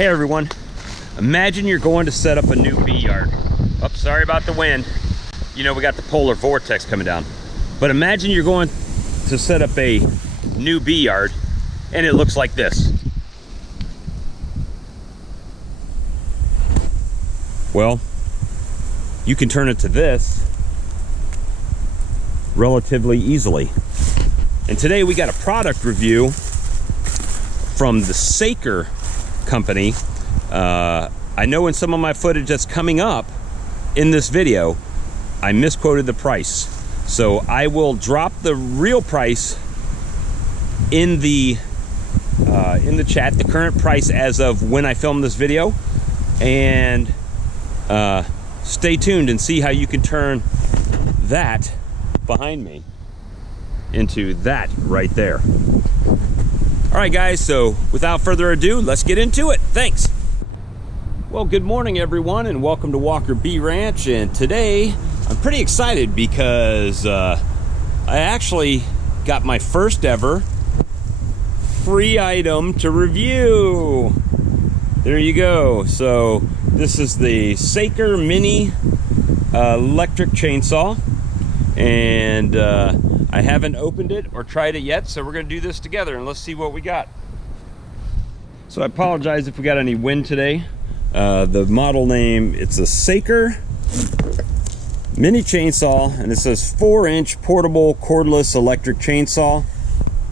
Hey everyone, imagine you're going to set up a new bee yard. Oh, sorry about the wind. You know, we got the polar vortex coming down. But imagine you're going to set up a new bee yard and it looks like this. Well, you can turn it to this relatively easily. And today we got a product review from the Saker company. I know in some of my footage that's coming up in this video, I misquoted the price. So I will drop the real price in the chat, the current price as of when I filmed this video. And stay tuned and see how you can turn that behind me into that right there. All right guys, so without further ado, let's get into it. Thanks. Well, good morning everyone and welcome to Walker Bee Ranch. And today I'm pretty excited because I actually got my first ever free item to review. There you go. So this is the Saker Mini electric chainsaw, and I haven't opened it or tried it yet, so we're gonna do this together and let's see what we got. So I apologize if we got any wind today. The model name, it's a Saker Mini chainsaw, and it says 4-inch portable cordless electric chainsaw,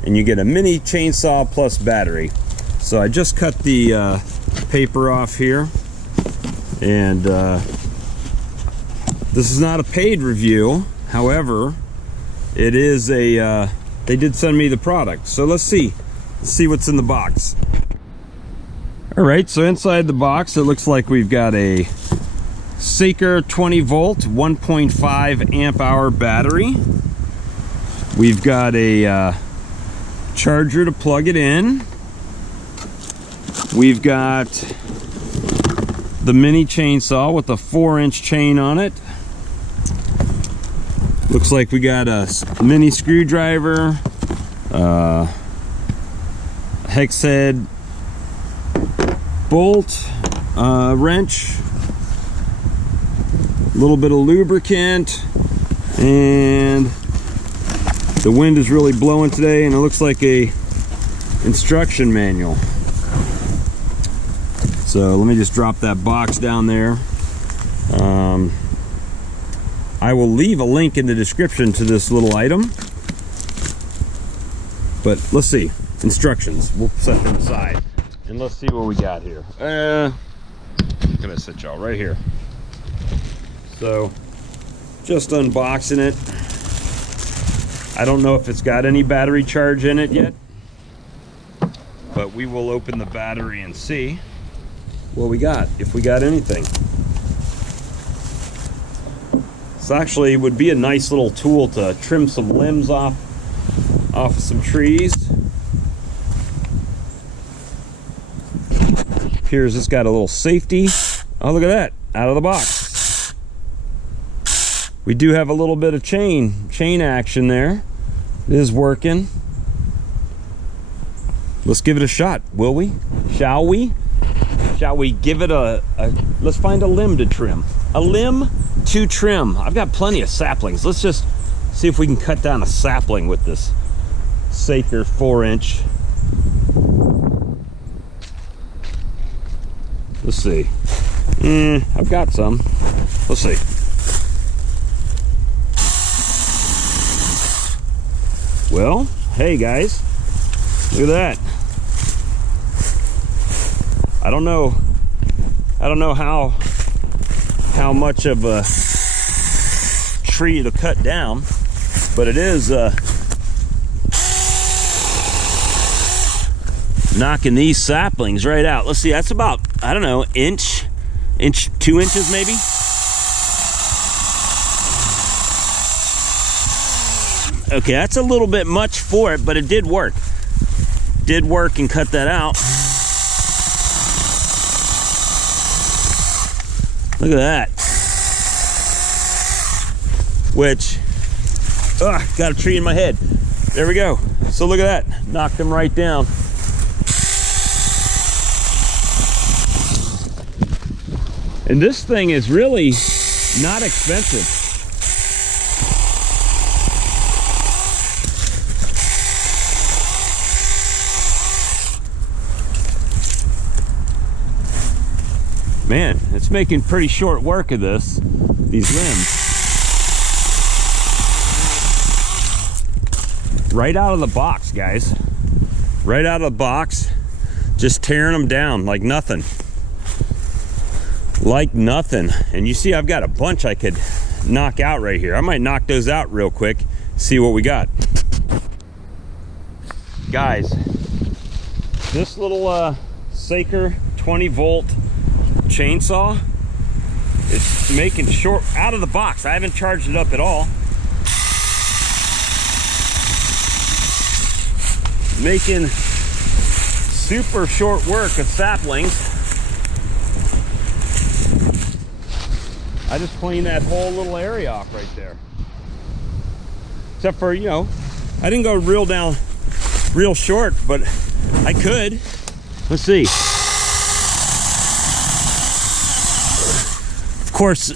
and you get a mini chainsaw plus battery. So I just cut the paper off here, and this is not a paid review. However, it is a they did send me the product, so let's see what's in the box. All right, so inside the box it looks like we've got a Saker 20 volt 1.5 amp hour battery. We've got a charger to plug it in. We've got the mini chainsaw with a 4-inch chain on it. Looks like we got a mini screwdriver, hex head bolt, wrench, a little bit of lubricant, and the wind is really blowing today, and it looks like a instruction manual. So let me just drop that box down there. I will leave a link in the description to this little item, but let's see. Instructions, we'll set them aside and let's see what we got here. I'm gonna sit y'all right here. So just unboxing it. I don't know if it's got any battery charge in it yet, but we will open the battery and see what we got, if we got anything. This actually would be a nice little tool to trim some limbs off of some trees. Appears it's got a little safety. Oh, look at that, out of the box. We do have a little bit of chain action there. It is working. Let's give it a shot, will we? Shall we? Shall we give it let's find a limb to trim. A limb to trim. I've got plenty of saplings. Let's just see if we can cut down a sapling with this Saker 4-inch. Let's see. I've got some. Let's see. Well, hey guys, look at that. I don't know how much of a tree to cut down, but it is knocking these saplings right out. Let's see, that's about, I don't know, inch, 2 inches maybe. Okay, that's a little bit much for it, but it did work. Did work and cut that out. Look at that. Which, got a tree in my head. There we go. So look at that, knocked them right down. And this thing is really not expensive. Man, it's making pretty short work of these limbs. Right out of the box, guys. Right out of the box, just tearing them down like nothing. Like nothing. And you see I've got a bunch I could knock out right here. I might knock those out real quick, see what we got. Guys, this little Saker 20-volt chainsaw is making short out of the box. I haven't charged it up at all. Making super short work of saplings. I just cleaned that whole little area off right there. Except for, you know, I didn't go real short, but I could. Let's see. Of course,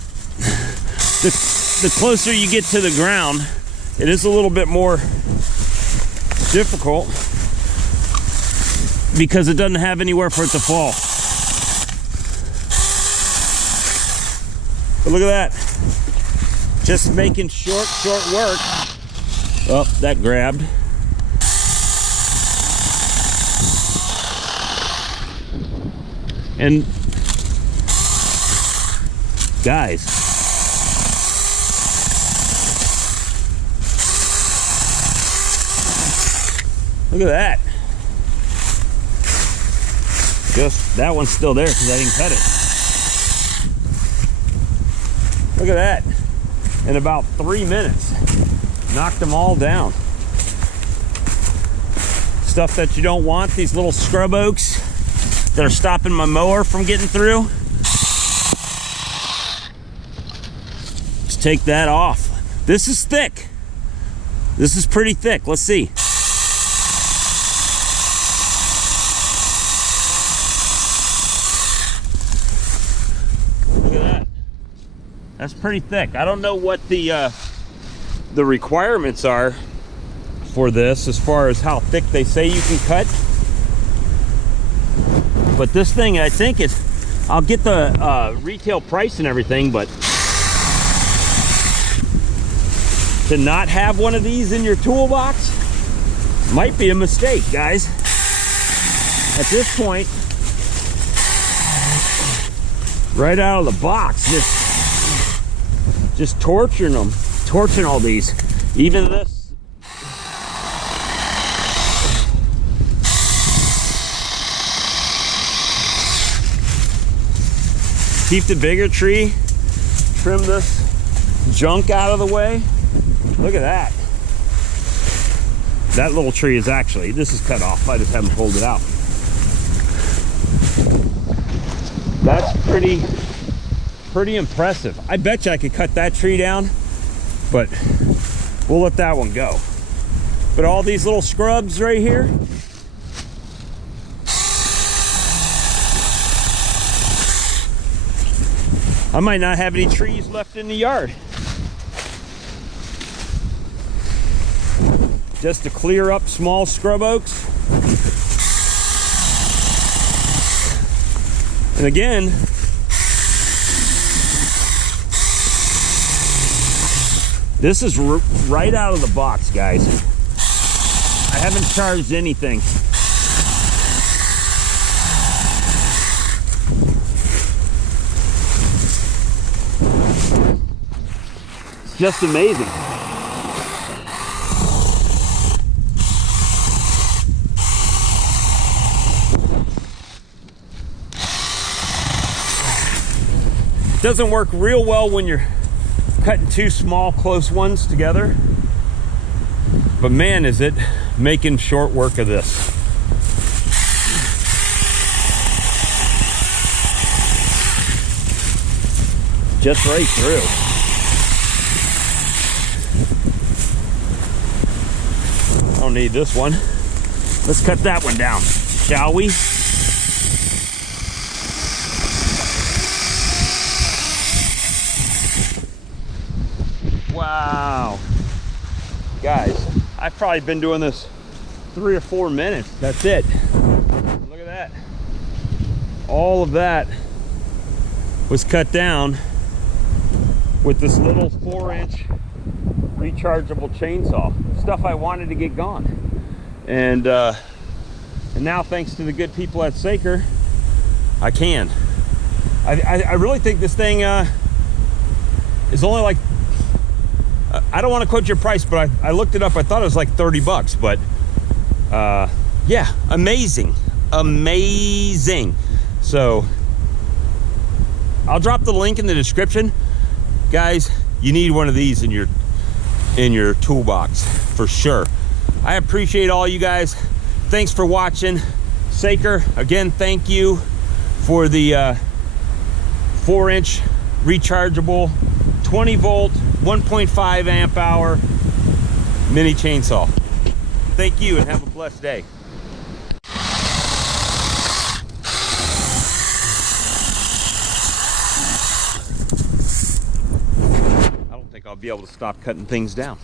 the closer you get to the ground, it is a little bit more difficult because it doesn't have anywhere for it to fall. But look at that. Just making short work. Oh, that grabbed. And guys, look at that. Just that one's still there because I didn't cut it. Look at that. In about 3 minutes, knocked them all down. Stuff that you don't want, these little scrub oaks that are stopping my mower from getting through. Just take that off. This is thick. This is pretty thick. Let's see. Look at that. That's pretty thick. I don't know what the requirements are for this as far as how thick they say you can cut. But this thing, I think is, I'll get the retail price and everything, but to not have one of these in your toolbox might be a mistake, guys. At this point, right out of the box, just torturing them, torching all these. Even this. Keep the bigger tree, trim this junk out of the way. Look at that. That little tree is actually, this is cut off. I just haven't pulled it out. That's pretty impressive. I bet you I could cut that tree down, but we'll let that one go. But all these little scrubs right here, I might not have any trees left in the yard. Just to clear up small scrub oaks. And again, this is right out of the box, guys. I haven't charged anything. It's just amazing. Doesn't work real well when you're cutting two small close ones together, but man, is it making short work of this. Just right through. I don't need this one. Let's cut that one down, shall we? Wow. Guys, I've probably been doing this 3 or 4 minutes. That's it. Look at that. All of that was cut down with this little 4-inch rechargeable chainsaw. Stuff I wanted to get gone. And now, thanks to the good people at Saker, I can. I really think this thing is only like, I don't want to quote your price, but I looked it up. I thought it was like 30 bucks, but yeah, amazing. Amazing. So I'll drop the link in the description. Guys, you need one of these in your toolbox for sure. I appreciate all you guys. Thanks for watching. Saker, again, thank you for the 4-inch rechargeable 20 volt 1.5 amp hour mini chainsaw. Thank you and have a blessed day. I don't think I'll be able to stop cutting things down.